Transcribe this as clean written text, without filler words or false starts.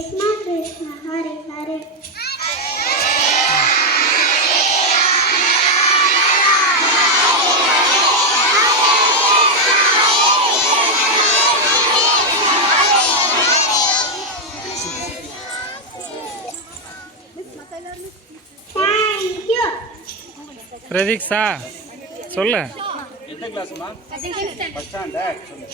Krishna Krishna Hare Hare Thank you. Pratiksha சொல்லு. எந்த கிளாஸ்மா? First standard சொல்லு.